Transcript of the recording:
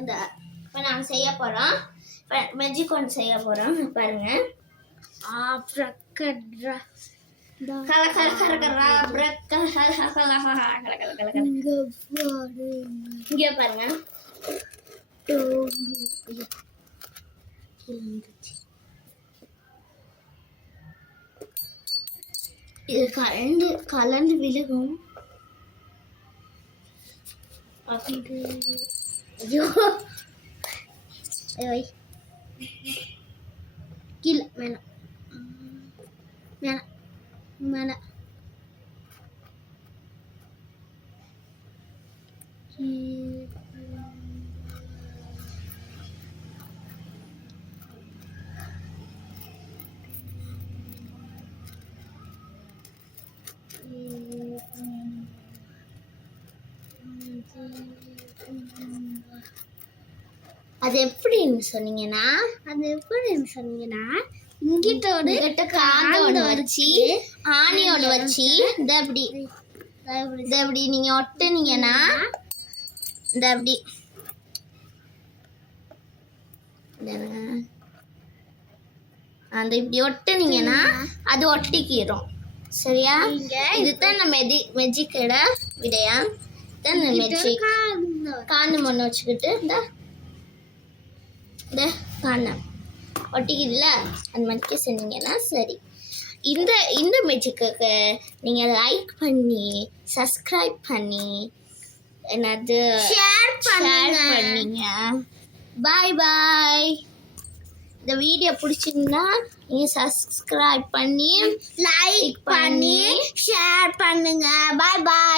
இந்த இப்போ நாங்கள் செய்ய போகிறோம். மேஜிக் ஒன்று செய்ய போகிறோம். பாருங்க. இங்கே பாருங்க. இது கலந்து விழுகும். ஐயோ கீழே மேலே மேலே மேலே அது எப்படின்னு சொன்னீங்கன்னா இங்கிட்ட காந்தோட வச்சு ஆணியோட வச்சு இந்த அப்படி நீங்க ஒட்டுனீங்கன்னா இந்த அப்படி அந்த இப்படி ஒட்டுனீங்கன்னா அது ஒட்டிக்கிறோம். சரியா? இதுதான் நம்ம மெஜிக்கோட விடையா? தான் மெஜிக் காண்டு மண்ணு வச்சுக்கிட்டு இந்த காண்டை ஒட்டிக்கிதுல அந்த மாதிரி செஞ்சீங்கன்னா சரி. இந்த மெஜிக்கு நீங்கள் லைக் பண்ணி சப்ஸ்கிரைப் பண்ணி என்னது ஷேர் பண்ணீங்க. பாய் பாய். இந்த வீடியோ பிடிச்சிருந்தா நீங்கள் சப்ஸ்கிரைப் பண்ணி லைக் பண்ணி ஷேர் பண்ணுங்க. பாய் பாய்.